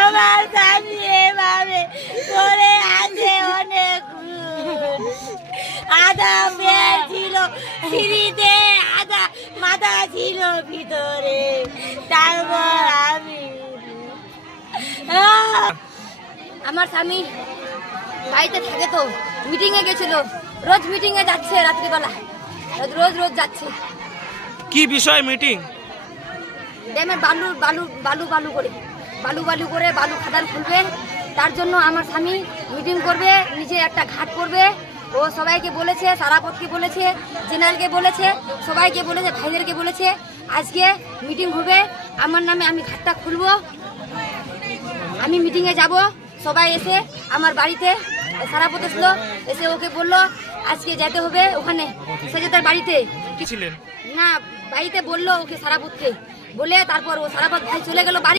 আমার স্বামী এভাবে করে আছে অনেক আধা পেট ছিল সিঁড়িতে, আধা মাথা ছিল ভিতরে। তারপর আমি আমার স্বামী বাড়িতে থাকে তো, মিটিংয়ে গেছিল, রোজ মিটিংয়ে যাচ্ছে রাত্রিবেলা, রোজ রোজ যাচ্ছে। কি বিষয় মিটিং? ড্যামের বালু বালু বালু বালু করে বালু খাদান খুলবে, তার জন্য আমার স্বামী মিটিং করবে, নিজে একটা ঘাট করবে। ও সবাইকে বলেছে, সারাপথকে বলেছে, জেনারেলকে বলেছে, সবাইকে বলেছে, ভাইদেরকে বলেছে আজকে মিটিং হবে আমার নামে, আমি ঘাটটা খুলবো, আমি মিটিংয়ে যাব। সবাই এসে আমার বাড়িতে, সারাপথ এসলো, এসে ওকে বললো আজকে যেতে হবে ওখানে, সে যে তার বাড়িতে কি ছিলেন না, বাড়িতে বললো ওকে সারাপথকে বলে, তারপর ও সারাপথ ভাই চলে গেল বাড়ি।